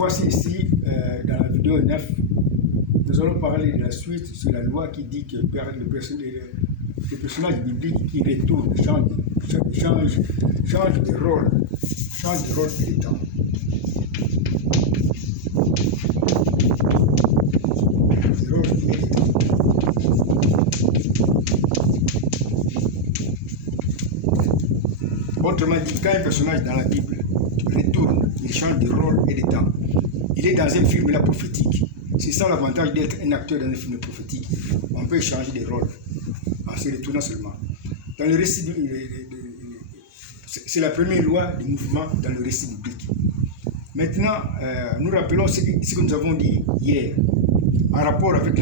fois-ci, ici, dans la vidéo 9, nous allons parler de la suite sur la loi qui dit que le personnage biblique qui retourne, change de rôle et de temps. Autrement dit, quand un personnage dans la Bible retourne, il change de rôle et de temps. Il est dans un film là prophétique. C'est ça l'avantage d'être un acteur dans un film prophétique. On peut changer de rôle en se retournant seulement. Dans le récit, c'est la première loi du mouvement dans le récit biblique. Maintenant, nous rappelons ce que nous avons dit hier, en rapport avec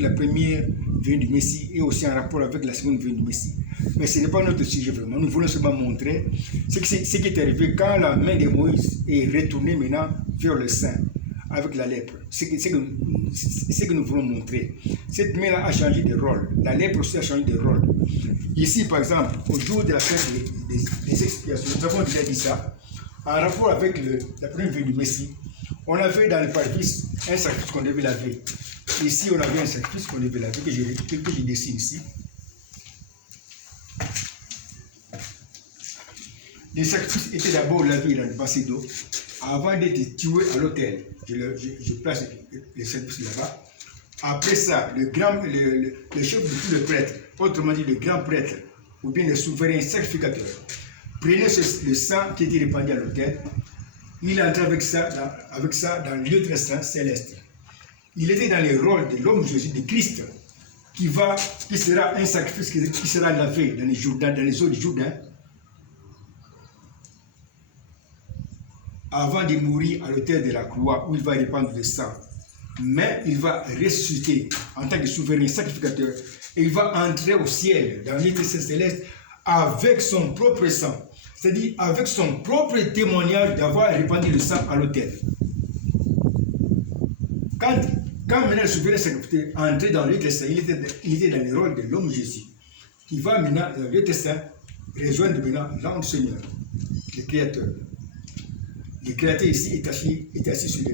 la première venue du Messie et aussi en rapport avec la seconde venue du Messie. Mais ce n'est pas notre sujet vraiment. Nous voulons seulement montrer ce qui est arrivé quand la main de Moïse est retournée maintenant vers le sein avec la lèpre. C'est ce que nous voulons montrer. Cette main-là a changé de rôle. La lèpre aussi a changé de rôle. Ici, par exemple, au jour de la fête des expiations, nous avons déjà dit ça. En rapport avec la première venue du Messie, on avait dans le parvis un sacrifice qu'on devait laver. Ici, on avait un sacrifice qu'on devait laver, que je dessine ici. Les sacrifices étaient d'abord lavés dans le bassin d'eau avant d'être tués à l'autel. Je place les sacrifices là-bas. Après ça, le chef de tous les prêtres, autrement dit le grand prêtre, ou bien le souverain sacrificateur, prenait le sang qui était répandu à l'autel. Il entrait avec ça dans le lieu très saint céleste. Il était dans le rôle de l'homme Jésus, de Christ, qui sera un sacrifice qui sera lavé dans les eaux du Jourdain, avant de mourir à l'autel de la croix où il va répandre le sang. Mais il va ressusciter en tant que souverain sacrificateur et il va entrer au ciel, dans l'Éternité céleste, avec son propre sang. C'est-à-dire avec son propre témoignage d'avoir répandu le sang à l'autel. Quand maintenant le souverain sacrificateur entrait dans l'Éternité saint, il était dans le rôle de l'homme Jésus, qui va maintenant dans l'Éternité saint rejoindre maintenant l'ange Seigneur, le Créateur. Le Créateur ici est assis sur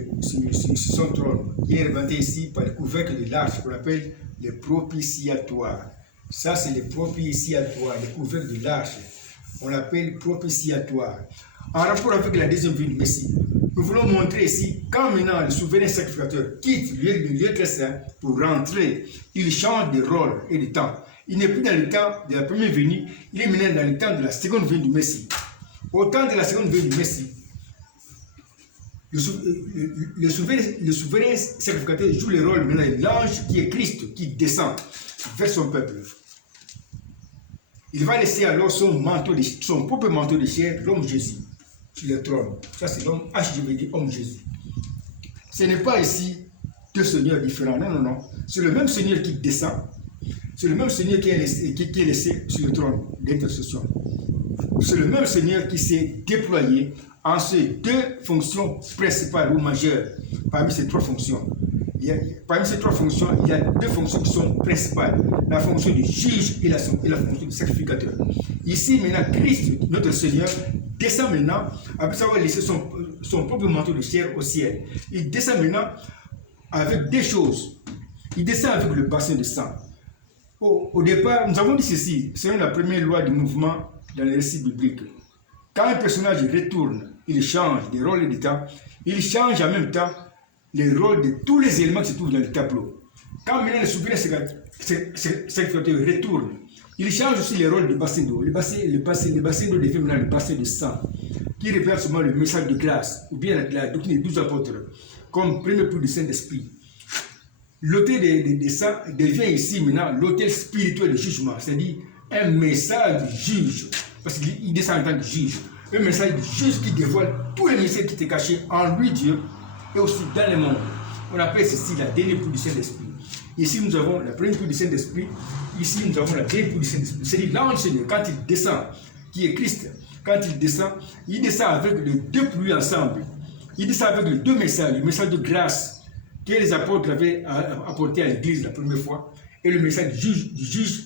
son trône. Il est représenté ici par le couvercle de l'arche qu'on appelle le propitiatoire. Ça, c'est le propitiatoire, le couvercle de l'arche. On l'appelle propitiatoire. En rapport avec la deuxième venue du Messie, nous voulons montrer ici, quand maintenant le souverain sacrificateur quitte le lieu très saint pour rentrer, il change de rôle et de temps. Il n'est plus dans le temps de la première venue, il est maintenant dans le temps de la seconde venue du Messie. Au temps de la seconde venue du Messie, le souverain sacrificateur joue le rôle maintenant de l'ange qui est Christ, qui descend vers son peuple. Il va laisser alors son propre manteau de chair, l'homme Jésus, sur le trône. Ça, c'est l'homme HJVD, homme Jésus. Ce n'est pas ici deux seigneurs différents. Non, non, non. C'est le même Seigneur qui descend. C'est le même Seigneur qui est laissé sur le trône d'intercession. C'est le même Seigneur qui s'est déployé en ces deux fonctions principales ou majeures. Parmi ces trois fonctions, il y a deux fonctions qui sont principales. La fonction du juge et la fonction du sacrificateur. Ici, maintenant, Christ, notre Seigneur, descend maintenant, après avoir laissé son propre manteau de chair au ciel. Il descend maintenant avec deux choses. Il descend avec le bassin de sang. Au départ, nous avons dit ceci, selon la première loi du mouvement dans les récits bibliques. Quand un personnage retourne, il change de rôle et de temps, il change en même temps les rôles de tous les éléments qui se trouvent dans le tableau. Quand maintenant le souverain sacrificateur retourne, il change aussi les rôles du bassin d'eau. Le bassin d'eau devient maintenant le bassin de sang, qui représente seulement le message de grâce, ou bien la doctrine des 12 apôtres, comme premier fruit du Saint-Esprit. L'autel des sang devient ici maintenant l'autel spirituel de jugement, c'est-à-dire un message du juge, parce qu'il descend en tant que juge. Un message du juge qui dévoile tous les mystères qui étaient cachés en lui, Dieu, et aussi dans le monde. On appelle ceci la dernière fruit du Saint-Esprit. Ici, nous avons la première fruit du Saint-Esprit. Ici, nous avons la dernière fruit du Saint-Esprit. C'est-à-dire l'ange Seigneur, quand il descend, qui est Christ, quand il descend avec les deux pluies ensemble. Il descend avec les deux messages, le message de grâce que les apôtres avaient apporté à l'Église la première fois, et le message du juge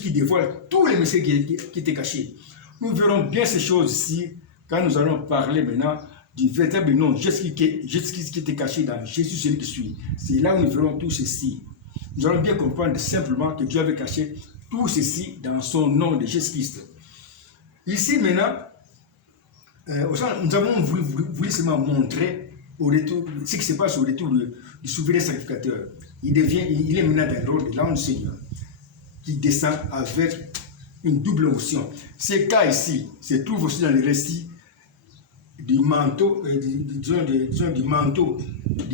qui dévoile tous les messages qui étaient cachés. Nous verrons bien ces choses ici quand nous allons parler maintenant du véritable nom, Jésus-Christ qui était caché dans Jésus celui qui suit. C'est là où nous verrons tout ceci. Nous allons bien comprendre simplement que Dieu avait caché tout ceci dans son nom de Jésus-Christ. Ici maintenant, nous avons voulu seulement montrer au retour, ce qui se passe au retour du souverain sacrificateur. Il est maintenant dans le rôle de l'ange du Seigneur qui descend avec une double onction. Ce cas ici se trouve aussi dans le récit du manteau, du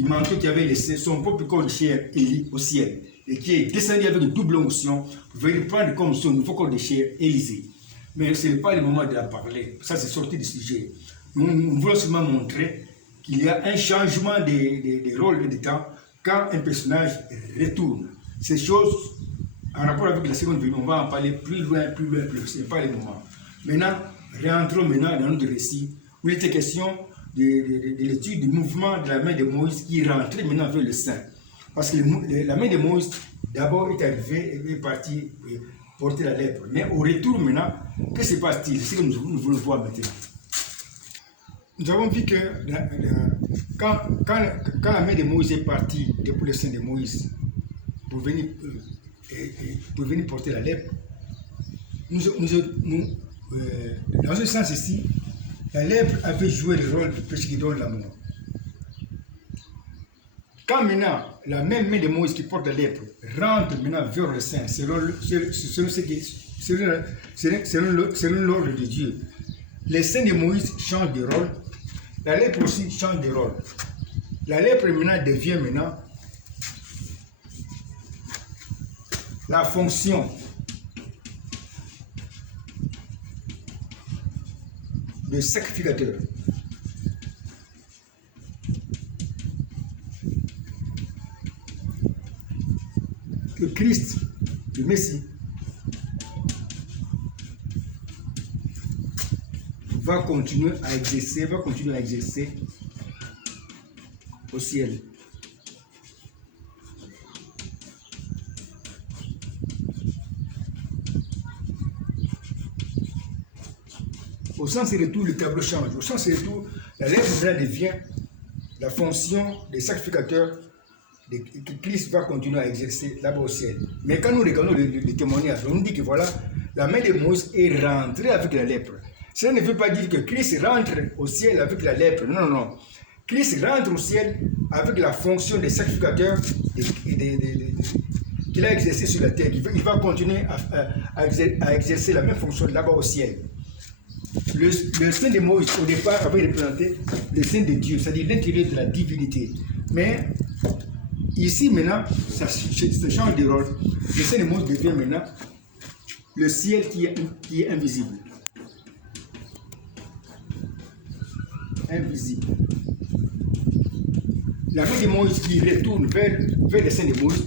manteau qui avait laissé son propre corps de chair Élie au ciel et qui est descendu avec une double onction pour venir prendre comme son nouveau corps de chair Élisée. Mais ce n'est pas le moment de la parler, ça c'est sorti du sujet. Nous voulons seulement montrer qu'il y a un changement des rôles et des temps quand un personnage retourne. Ces choses, en rapport avec la seconde venue, on va en parler plus loin, ce n'est pas le moment. Maintenant, rentrons maintenant dans notre récit où il était question de l'étude du mouvement de la main de Moïse qui rentrait maintenant vers le sein. Parce que la main de Moïse, d'abord, est arrivée et est partie porter la lèpre. Mais au retour maintenant, que se passe-t-il? C'est ce que nous voulons voir maintenant. Nous avons vu que quand la main de Moïse est partie depuis le sein de Moïse pour venir porter la lèpre, dans ce sens ici, la lèpre avait joué le rôle de péché qui donne la mort. Quand maintenant la même main de Moïse qui porte la lèpre rentre maintenant vers le sein, selon l'ordre de Dieu, les seins de Moïse changent de rôle, la lèpre aussi change de rôle. La lèpre maintenant devient la fonction de sacrificateur. Le Christ, le Messie, va continuer à exercer au ciel. Au sens retour, le tableau change. Au sens retour, la lèpre devient la fonction des sacrificateurs que Christ va continuer à exercer là-bas au ciel. Mais quand nous regardons le témoignage, on nous dit que voilà, la main de Moïse est rentrée avec la lèpre. Cela ne veut pas dire que Christ rentre au ciel avec la lèpre. Non, non. Christ rentre au ciel avec la fonction des sacrificateurs qu'il a exercé sur la terre. Il va continuer à exercer la même fonction là-bas au ciel. Le sein de Moïse, au départ, avait représenté le sein de Dieu, c'est-à-dire l'intérieur de la divinité. Mais ici, maintenant, ça change de rôle. Le sein de Moïse devient maintenant le ciel qui est invisible. Invisible. La main de Moïse qui retourne vers le sein de Moïse,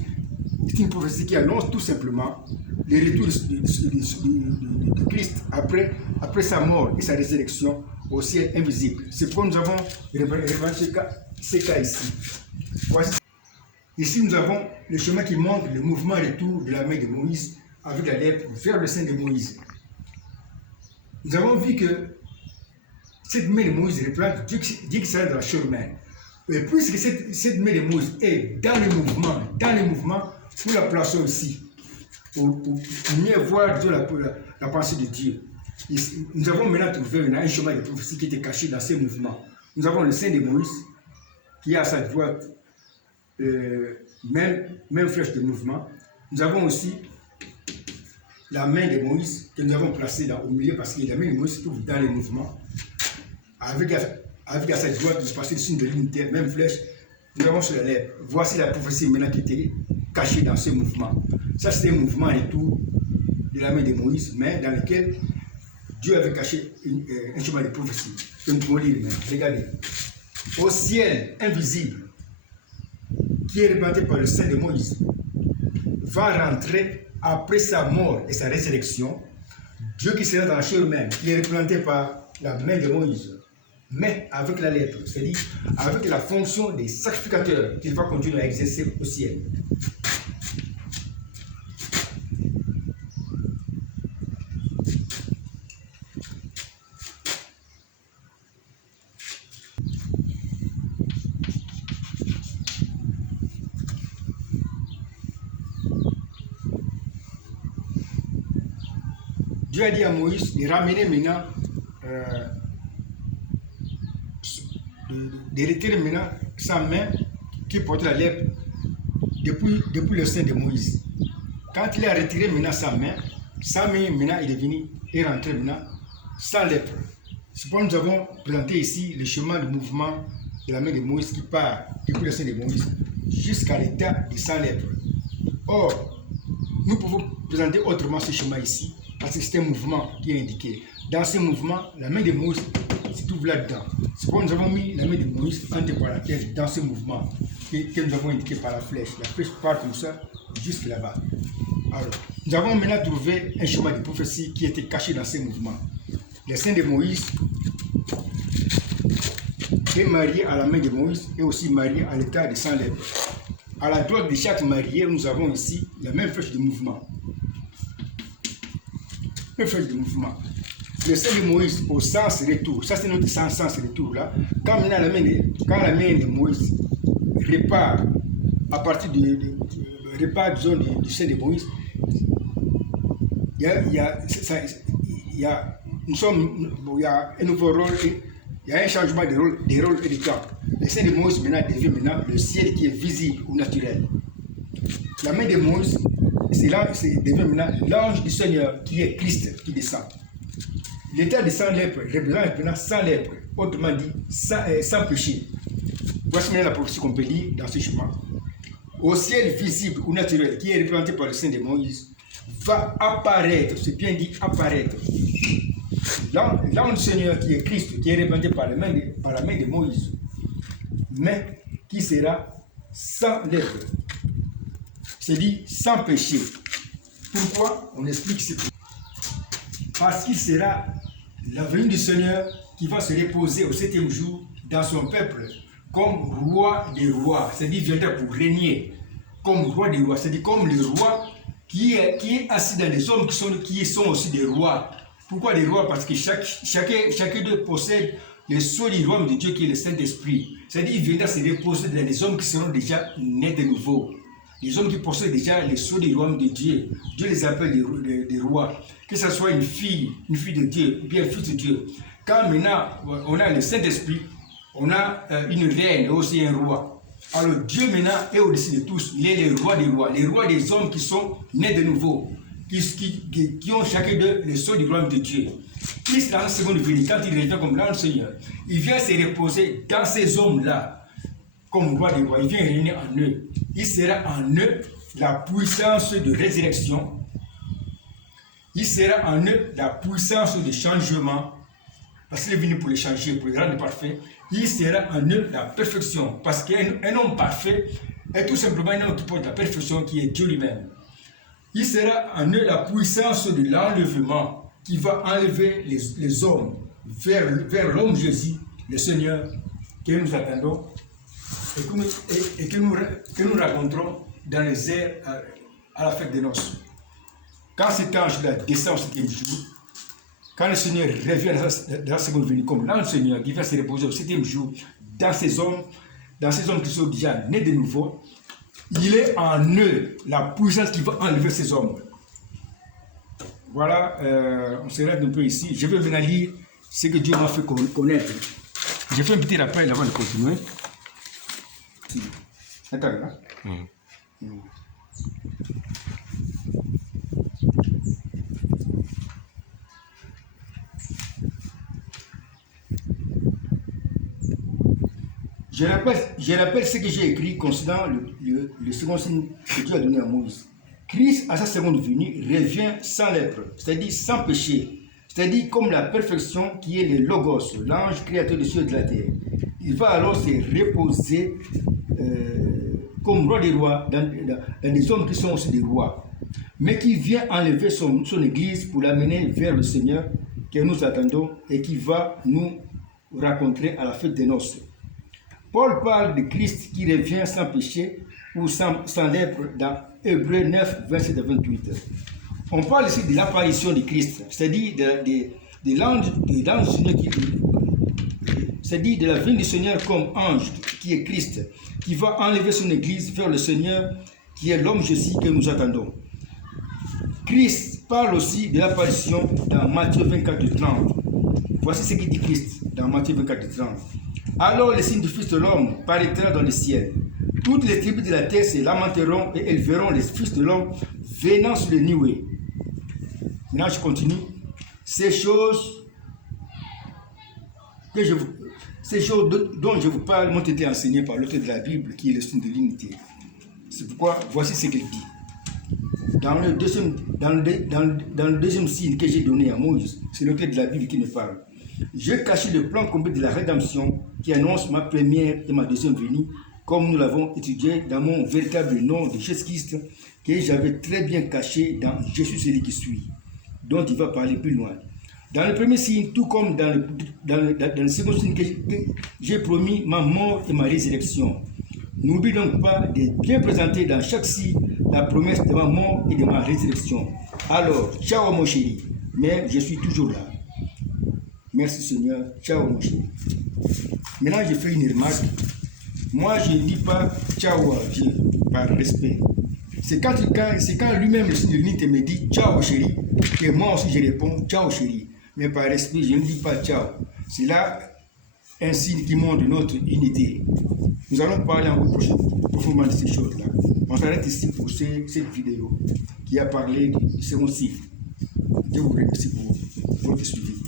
c'est une prophétie qui annonce tout simplement le retour de Christ après sa mort et sa résurrection au ciel invisible. C'est pourquoi nous avons remarqué ces cas ici. Voici. Ici, nous avons le chemin qui montre le mouvement retour de la main de Moïse avec la lèpre vers le sein de Moïse. Nous avons vu que cette main de Moïse représente Dieu qui sera dans la chair humaine. Et puisque cette main de Moïse est dans le mouvement, nous la plaçons ici pour mieux voir Dieu, la pensée de Dieu. Nous avons maintenant trouvé un chemin de prophétie qui était caché dans ces mouvements. Nous avons le sein de Moïse qui est à sa droite, même flèche de mouvement. Nous avons aussi la main de Moïse que nous avons placée au milieu parce que la main de Moïse se trouve dans les mouvements. Avec à sa droite, nous passons dessus de l'unité, même flèche, nous avons sur la lèvre. Voici la prophétie maintenant qui était cachée dans ce mouvement. Ça, c'est un mouvement et tout de la main de Moïse, mais dans lequel Dieu avait caché un chemin de prophétie. Que nous pouvons lire maintenant. Regardez. Au ciel invisible, qui est représenté par le sein de Moïse, va rentrer après sa mort et sa résurrection, Dieu qui sera dans la chair humaine, qui est représenté par la main de Moïse, mais avec la lèpre, c'est-à-dire avec la fonction des sacrificateurs qu'il va continuer à exercer au ciel. Dieu a dit à Moïse de ramener maintenant, de retirer maintenant sa main qui porte la lèpre depuis le sein de Moïse. Quand il a retiré maintenant sa main maintenant est rentrée maintenant sans lèpre. C'est pourquoi nous avons présenté ici le chemin de mouvement de la main de Moïse qui part depuis le sein de Moïse jusqu'à l'état de sans lèpre. Or, nous pouvons présenter autrement ce chemin ici parce que c'est un mouvement qui est indiqué. Dans ce mouvement, la main de Moïse se trouve là-dedans. C'est pourquoi nous avons mis la main de Moïse entre parenthèses dans ce mouvement que nous avons indiqué par la flèche. La flèche part comme ça jusque là-bas. Alors, nous avons maintenant trouvé un chemin de prophétie qui était caché dans ce mouvement. Le sein de Moïse est marié à la main de Moïse et aussi marié à l'état de sans lèpre. À la droite de chaque marié, nous avons ici la même flèche de mouvement. Même flèche de mouvement. Le sein de Moïse au sens retour, ça c'est notre sens retour là. Quand la main de Moïse repart à partir du sein de Moïse, il y a un nouveau rôle, il y a un changement de rôle et de temps. Le sein de Moïse maintenant devient le ciel qui est visible ou naturel. La main de Moïse, devient maintenant l'ange du Seigneur qui est Christ qui descend. L'état de sans lèpre représente maintenant sans lèpre, autrement dit sans péché. Voici maintenant la prophétie qu'on peut lire dans ce chemin. Au ciel visible ou naturel qui est représenté par le sein de Moïse, va apparaître, c'est bien dit apparaître, l'ange du Seigneur qui est Christ, qui est représenté par la main de Moïse, mais qui sera sans lèpre, c'est-à-dire sans péché. Pourquoi? On explique ici. Parce qu'il sera la venue du Seigneur qui va se reposer au 7e jour dans son peuple comme roi des rois, c'est-à-dire viendra pour régner comme roi des rois, c'est-à-dire comme le roi qui est assis dans les hommes qui sont aussi des rois. Pourquoi des rois? Parce que chacun d'eux possède le sceau du royaume de Dieu qui est le Saint-Esprit. C'est-à-dire qu'il viendra se reposer dans les hommes qui seront déjà nés de nouveau. Les hommes qui possèdent déjà le sceau du royaume de Dieu. Dieu les appelle des rois. Que ce soit une fille de Dieu, ou bien un fils de Dieu. Quand maintenant on a le Saint-Esprit, on a une reine et aussi un roi. Alors Dieu maintenant est au-dessus de tous. Il est le roi des rois, les rois des hommes qui sont nés de nouveau, qui ont chacun d'eux le sceau du royaume de Dieu. Christ, dans la seconde venue, quand il revient comme l'ange Seigneur, il vient se reposer dans ces hommes-là, comme roi des rois. Il vient régner en eux. Il sera en eux la puissance de résurrection. Il sera en eux la puissance de changement. Parce qu'il est venu pour les changer, pour les rendre parfaits. Il sera en eux la perfection. Parce qu'un homme parfait est tout simplement un homme qui porte la perfection, qui est Dieu lui-même. Il sera en eux la puissance de l'enlèvement qui va enlever les hommes vers l'homme Jésus, le Seigneur, que nous attendons et que nous raconterons dans les airs à la fête des noces. Quand cet ange-là descend au 7e jour, quand le Seigneur revient dans la seconde venue, comme l'ange Seigneur qui va se reposer au 7e jour dans ces hommes qui sont déjà nés de nouveau, il est en eux la puissance qui va enlever ces hommes. Voilà, on s'arrête un peu ici. Je vais maintenant lire ce que Dieu m'a fait connaître. Je fais un petit rappel avant de continuer. Attends, là. Je rappelle ce que j'ai écrit concernant le second signe que Dieu a donné à Moïse. Christ, à sa seconde venue, revient sans lèpre, c'est-à-dire sans péché, c'est-à-dire comme la perfection qui est le Logos, l'ange créateur des cieux et de la terre. Il va alors se reposer comme roi des rois dans des hommes qui sont aussi des rois, mais qui vient enlever son église pour l'amener vers le Seigneur que nous attendons et qui va nous rencontrer à la fête des noces. Paul parle de Christ qui revient sans péché ou sans lèpre dans Hébreux 9, 27 à 28. On parle ici de l'apparition de Christ, c'est-à-dire de l'ange du Seigneur, c'est-à-dire de la venue du Seigneur comme ange qui est Christ, qui va enlever son église vers le Seigneur qui est l'homme Jésus que nous attendons. Christ parle aussi de l'apparition dans Matthieu 24, 30. Voici ce qu'il dit Christ dans Matthieu 24, 30. Alors le signe du Fils de l'homme paraîtra dans le ciel. Toutes les tribus de la terre se lamenteront et elles verront les Fils de l'homme venant sur les nuées. Maintenant je continue. Ces choses dont je vous parle m'ont été enseignées par l'auteur de la Bible qui est le signe de l'unité. C'est pourquoi voici ce qu'il dit. Dans le deuxième signe que j'ai donné à Moïse, c'est l'auteur de la Bible qui me parle. J'ai caché le plan complet de la rédemption qui annonce ma première et ma deuxième venue, comme nous l'avons étudié dans mon véritable nom de Jésus-Christ, que j'avais très bien caché dans Jésus celui qui suit, dont il va parler plus loin. Dans le premier signe, tout comme dans le second signe que j'ai promis ma mort et ma résurrection. N'oublie donc pas de bien présenter dans chaque signe la promesse de ma mort et de ma résurrection. Alors, ciao mon chéri, mais je suis toujours là. Merci Seigneur, ciao mon chéri. Maintenant, je fais une remarque. Moi, je ne dis pas ciao à Dieu par respect. C'est quand lui-même, le signe de l'unité, me dit ciao chéri, que moi aussi je réponds ciao chéri. Mais par respect, je ne dis pas ciao. C'est là un signe qui montre notre unité. Nous allons parler encore profondément de ces choses-là. On s'arrête ici pour cette vidéo qui a parlé du second signe. Je vous remercie pour votre suivi.